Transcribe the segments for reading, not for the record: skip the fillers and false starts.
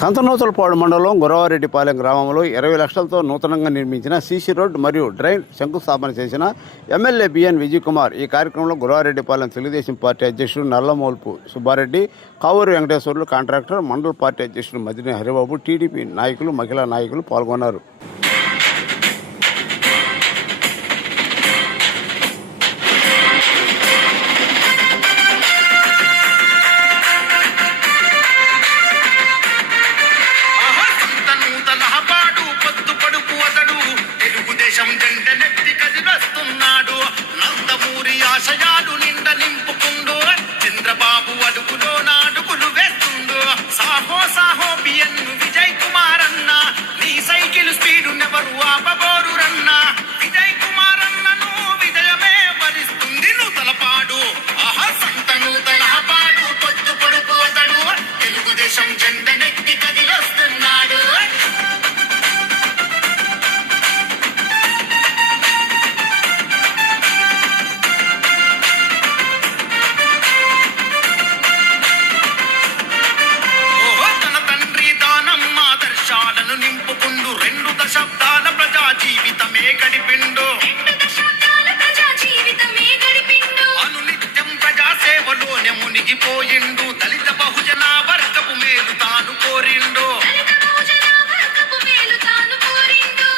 సంతనూతలపాడు మండలం గురవారెడ్డిపాలెం గ్రామంలో 20 లక్షలతో నూతనంగా నిర్మించిన సీసీ రోడ్ మరియు డ్రైన్ శంకుస్థాపన చేసిన ఎమ్మెల్యే బిఎన్ విజయ్ కుమార్. ఈ కార్యక్రమంలో గురవారెడ్డిపాలెం తెలుగుదేశం పార్టీ అధ్యక్షుడు నల్లమోల్పు సుబ్బారెడ్డి, కావూరు వెంకటేశ్వర్లు కాంట్రాక్టర్, మండల పార్టీ అధ్యక్షుడు మదిని హరిబాబు, టీడీపీ నాయకులు, మహిళా నాయకులు పాల్గొన్నారు. జెండనెత్తి కదిలొస్తున్నాడు, నందమూరి ఆశయాలు నిండ నింపుకుండు, చంద్రబాబు అడుగులో నాడుగులు వేస్తుండు. సాహో సాహో బిఎన్ విజయ్ కుమార్ అన్న, నీ సైకిల్ స్పీడు నెవరు ఆపబోరు రన్న. విజయ్ కుమార్ అన్నను విజయమే వరిస్తుంది నూతలపాడు. ఆహా సంత నూతలపాడు పొద్దు పొడుపు అతడు, తెలుగుదేశం జెండనెత్తి కదిలొస్తున్నాడు. నింపుకుండు 2 దశాబ్దాల ప్రజా జీవితమే గడిపిండు. అనునిత్యం ప్రజా సేవలోనే మునిగిపోయిండు. దళిత బహుజన వర్గపు మేలు తాను కోరిండు.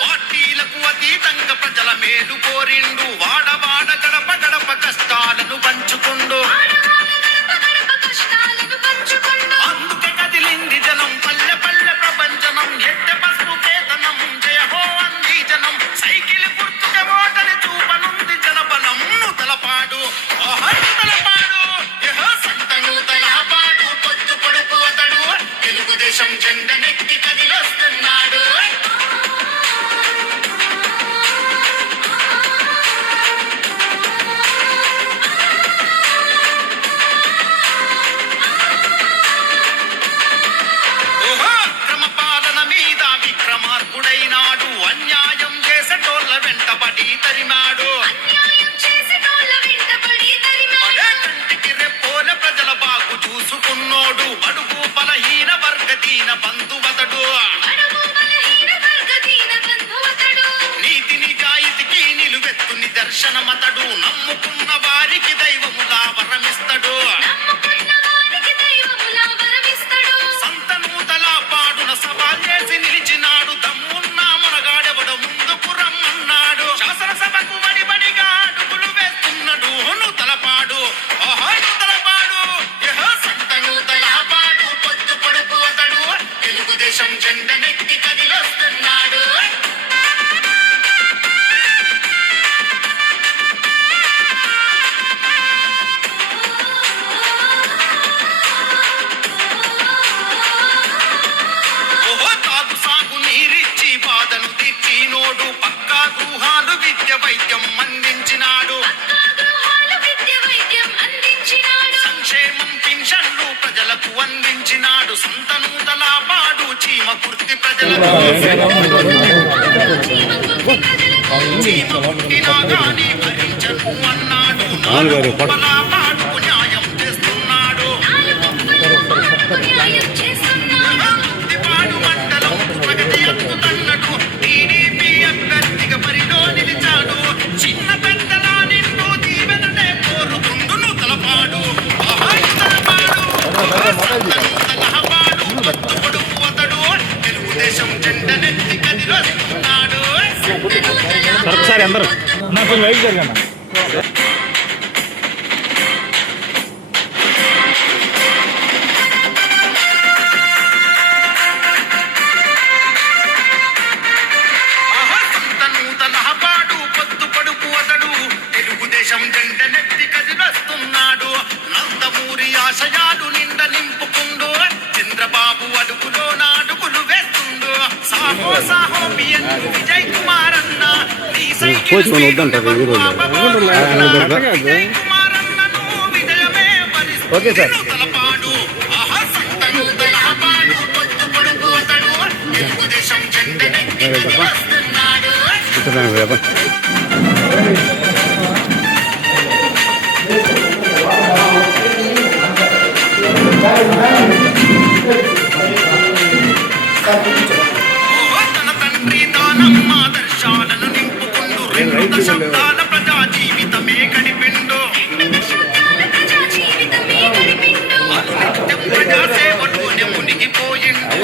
పార్టీలకు అతీతంగా ప్రజల మేలు కోరిండు. వాడవాడ గడప గడప కష్టాలను పంచుకుండు. అందుకే కదిలింది జనం, పల్లె పల్లె ప్రపంచనం. ఎట్ట పసుపు కేతనం, జయ హో అంది జనం. సైకిల్ గుర్తుకే ఓటని చూపనుంది జనబలం. నూతలపాడు ఆహా నూతలపాడు, యహో సంత నూతలపాడు పొద్దు పొడుపు అతడు, తెలుగుదేశం జెండనెత్తి కదిలొస్తున్నాడు. విక్రమార్కుడైనాడు, అన్యాయం చేసేటోళ్ళ వెంటబడి తరిమాడు. కంటికి రెప్పోల ప్రజల బాగు చూసుకున్నోడు, బడుగు బలహీన వర్గ దీన బంధువతడు. నీతి నిజాయితీకి నిలువెత్తు నిదర్శనమతడు, నమ్ముకున్న వారికి దైవములా వరమిస్తడు. సంత నూతలపాడున సవాల్ చేసి నిలిచినాడు, దమ్మున్న మనగాడెవడ ముందుకు రమ్మన్నాడు. శాసనసభకు వడిబడిగా అడుగులు వేస్తున్నాడు నూతలపాడు. ఆహా నూతలపాడు, యహో సంత నూతలపాడు పొద్దు పొడుపు అతడు, తెలుగుదేశం జెండనెత్తి కదిలొస్తున్నాడు. నీరిచ్చి బాధను తీర్చినోడు, పక్కా గృహాలు విద్య వైద్యం అందించినాడు. సంక్షేమం పింఛన్లు ప్రజలకు అందించినాడు. సంత నూతలపాడు చీమ కుర్తి ప్రజలకు, చీమ పుట్టినా గాని భరించను అన్నాడు. నూతలపాడుకు న్యాయం చేస్తున్నాడు. ప్రగతి అందుతన్నడు, టీడీపీ అభ్యర్థిగా బరిలో నిలిచాడు. చిన్న పెద్దల నిండు దీవెననే కోరుకుండు నూతలపాడు. ఆహా నూతలపాడు, నూతలపాడు పొద్దు పొడుపు అతడు, తెలుగుదేశం జెండనెత్తి కదిలొస్తున్నాడు. తెలుగుదేశం జెండనెత్తి కదిలొస్తున్నాడు, నందమూరి ఆశయాలు నిండ నింపుకుండు, చంద్రబాబు అడుగులో నాడుగులు వేస్తుండు. సాహో సాహో బిఎన్ విజయ్ కుమార్ అన్న, నీ సైకిల్ విజయ్ కుమార్ అన్నను విజయమే వరిస్తుంది నూతలపాడు. ఆహా సంత నూతలపాడు పొద్దు పొడుపు అతడు, తెలుగుదేశం జెండనెత్తి కదిలొస్తున్నాడు. Hey,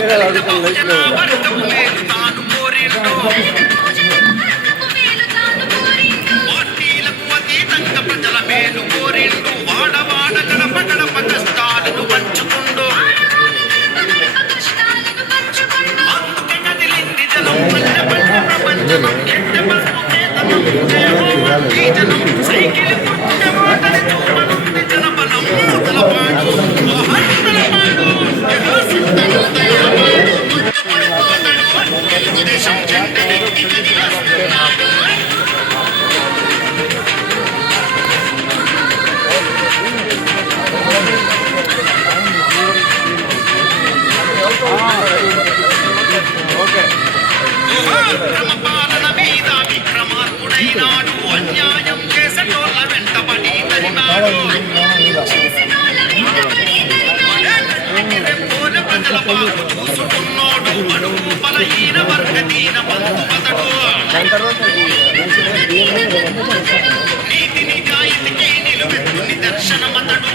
కలిగిన బహుజన వర్గపు మేలు తాను కోరిండు. పార్టీలకు అతీతంగా ప్రజల మేలు కోరిండు. వాడవాడ గడప గడప కష్టాలను పంచుకుండు. అందుకే కదిలింది జనం పల్లె పల్లె ప్రపంచనం. ఎట్ట పసుపు కేతనం జయ హో ఈ జనం. సైకిల్ గుర్తుకే ఓటని చూపనుంది జనబలం. నూతల పాడు ఆహర్తల పాడు యహో సిద్ధను దయాపాడు. ముద్దుకుడు పోతడు తెలుగుదేశం జెండెత్తి కదిలొస్తున్నాడు. క్రమపాలన మీద విక్రమార్కుడైనాడు. అన్యాయం చేసేటోళ్ళ వెంటబడి తరిమాడు. రెప్పోల ప్రజల బాగు చూసుకున్నోడు. అడుగు బలహీన వర్గదీన బంధుపతడు. నీతి నిజాయితీకి నిలువెత్తు నిదర్శనమతడు.